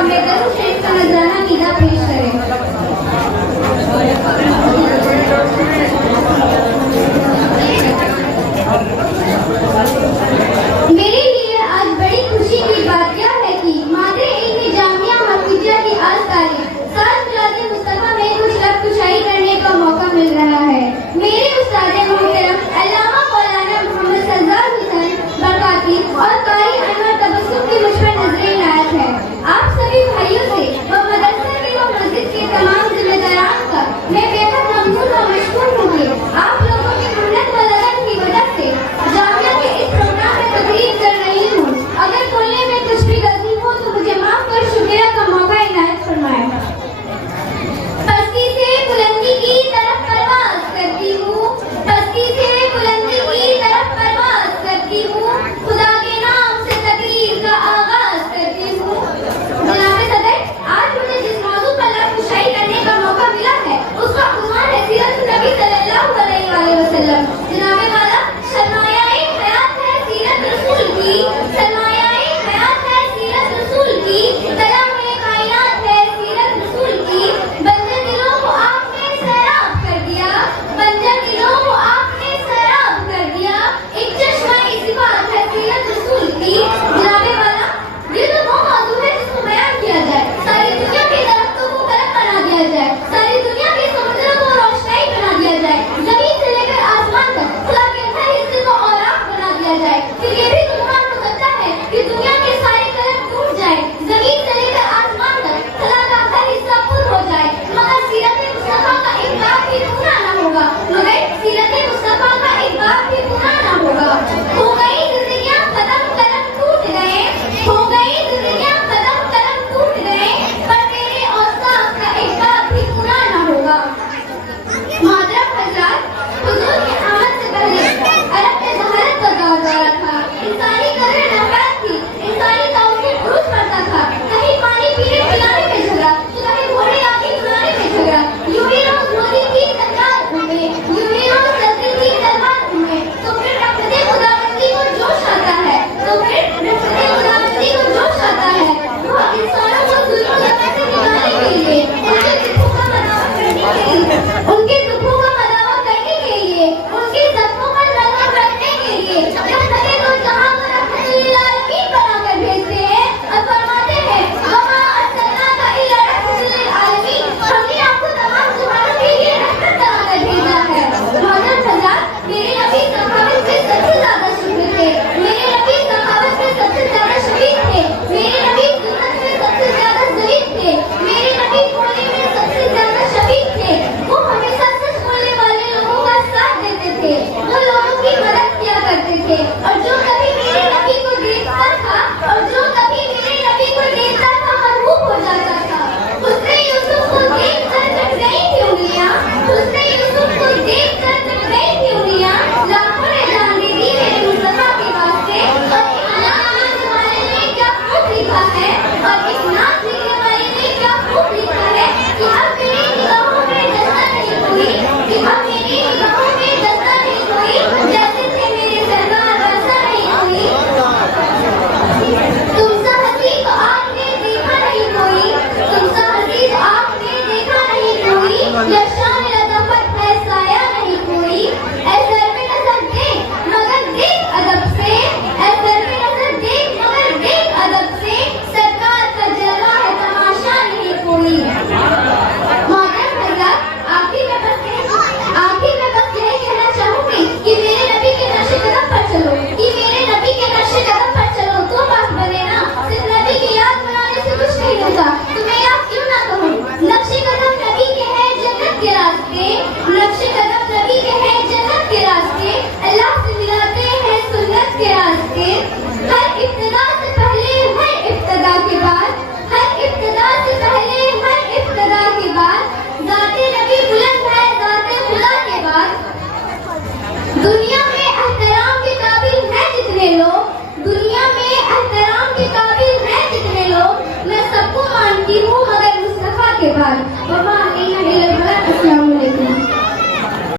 काबिल दरूद शरीफ का नजराना निगाह पेश करें। मेरे लिए आज बड़ी खुशी की बात यह है कि मादरे इल्म जामिया हफीजिया की आज तारीख साल मिलाद मुस्तफा में कुछ लब कुशाई करने का मौका मिल रहा है। मेरे उस्ताद मोहतरम अल्लामा मौलाना मोहम्मद सज्जाद हुसैन बरकाती और कारी अनवर तबस्सुम की मुझ पर नजरें इनायत है। आप सभी भाइयों से व मदरसा के व मस्जिद के तमाम जिम्मेदारान का मैं बेहद ममनून व मशकूर हूँ कि आप लोगों की मेहनत व लगन की वजह से जामिया के इस प्रोग्राम में तकरीर कर रही हूँ। अगर बोलने में कुछ भी गलती हो तो मुझे माफ कर शुक्रिया का मौका इनायत फरमाएं। पस्ती से बुलंदी की तरफ परवाज़ करती हूँ, पस्ती से बुलंदी की तरफ परवाज़ करती हूँ, खुदा के नाम से तकरीर का आगाज करती हूँ। जनाब सदर, आज मुझे जिस मौजू पर लब कुशाई करने का मौका मिला है उसका उन्वान है सीरत नबी सल्लल्लाहु अलैहि वसल्लम। जनाब वाला, सरमाया-ए हयात है सीरत रसूल की, सरमाया-ए हयात है सीरत रसूल की, कलाम-ए कायनात है सीरत रसूल की। बंजर दिलों को आपने सैराब कर दिया, बंजर दिलों को आपने सैराब कर दिया, एक चश्मा-ए सिफात है सीरत रसूल की। जनाब वाला, ये तो वो मौजू है जिसको बयान किया जाए, सारी दुनिया के दरख्तों को करम बना दिया जाए, सारी दुनिया के समुद्रों को रोशनाई बना दिया जाए, जमीन से लेकर आसमान तक खुदा के हर हिस्से को औराक बना दिया जाए। फिर ये भी गुमान हो सकता है कि दुनिया के सारे कलम टूट जाए, जमीन से लेकर आसमान तक खुदा का हर हिस्सा पुर हो जाए, मगर सीरत मुस्तफा का एक बात भी पूरा न होगा, मगर सीरत मुस्तफा का एक बात भी पूरा न होगा। हो गई जिंदगियां खत्म, कलम टूट गए, हो गई जिंदगियां खत्म, कलम टूट गए, पर तेरे औसाफ का एक बात भी पूरा न होगा। मोहतरम हज़रात, हुजूर की आमद से पहले अरब में जहालत का दौर दौरा था, इंसानी कदर नफरत थी, इंसानी तौहीद उरूज करता था, कहीं पानी पीने पिलाने में झगड़ा तो कहीं घोड़े आगे बुलाने में झगड़ा, यूं ही रोज मोदी की सरकार उम्मे, यूं ही रोज चलती थी तलवार उम्मे। तो फिर रफ़्ते खुदाबंदी को जोश आता है, तो फिर रफ़्ते खुदाबंदी को जोश आता है, वो इंसानों को जुल्म ज़बर से निकालने के लिए, उनके दुखों का मदावा करने के लिए, उनके दुखों का मदावा करने के लिए, उनके ज़ख्मों पर लगम रखने के लिए जब तक तो जहां को रहमतुल आलमीन बनाकर भेजते हैं और फरमाते हैं वमा अर्सलनाका इल्ला रहमतुल आलमीन, हमने आपको तमाम जहानों के लिए रहमत बनाकर भेजा है। मोहतरम हज़रात, मेरे नबी सखावत के सबसे ज्यादा शुक्र थे, मेरे नबी सखावत के सबसे ज्यादा शहीद थे, मेरे नबी सुन्नत में सबसे ज्यादा ज़हीद थे, मेरे नबी बोलने में सबसे ज्यादा शहीद थे। वो हमेशा सच बोलने वाले लोगों का साथ देते थे, वो लोगों की मदद किया करते थे, और जो कभी मेरे नबी को देखता था, और जो कभी मेरे नबी को देखता था मरहूब हो जाता था। उसने यूसुफ को देख कर कट गई थी उंगलियां, उसने यूसुफ को देख कर कट गई थी उंगलियां, लाखों ने जान दे दी मेरे मुस्तफा के वास्ते। और एक नाम लिखने वाले ने क्या खूब लिखा है, और एक नाम लिखने वाले ने क्या खूब लिखा है कि अब मेरी निगाहों में जस्ता नहीं हुई, कि अब मेरी निगाहों में जस्ता नहीं हुई, जैसे थे मेरे सरदार वैसा नहीं हुई। तुमसा हसीब आपने देखा नहीं कोई, तुमसा हसीब आपने देखा नहीं कोई, यशान लतफत है साया नहीं कोई। ऐसर में नजर देख मगर देख अदब से, ऐसर में नजर देख मगर देख अदब से, सरकार का जलवा है तमाशा नहीं कोई। मोहतरम हज़रात, आखिर में बस यही कहना चाहूंगी कि मेरे नबी के नक्शे कदम पर चलो, कि मेरे नबी के नक्शे कदम पर चलो तो बात बने ना। सिर्फ नबी की याद बनाने से कुछ नहीं होता, तो मैं याद क्यों ना कहूँ। नक्शे कदम नबी के हैं जन्नत के रास्ते, नक्शे कदम नबी के हैं जन्नत के रास्ते, अल्लाह से मिलाते हैं सुन्नत के रास्ते। हर इब्तिदा से पहले हर इब्तिदा के बाद, हर इब्तिदा से पहले हर इब्तिदा के बाद, ज़ाते नबी बुलंद है ज़ाते खुदा के बाद। दुनिया में एहतराम के काबिल हैं जितने लोग, दुनिया में एहतराम के काबिल हैं जितने लोग, मैं सबको मानती हूँ मगर मुस्तफा के बाद।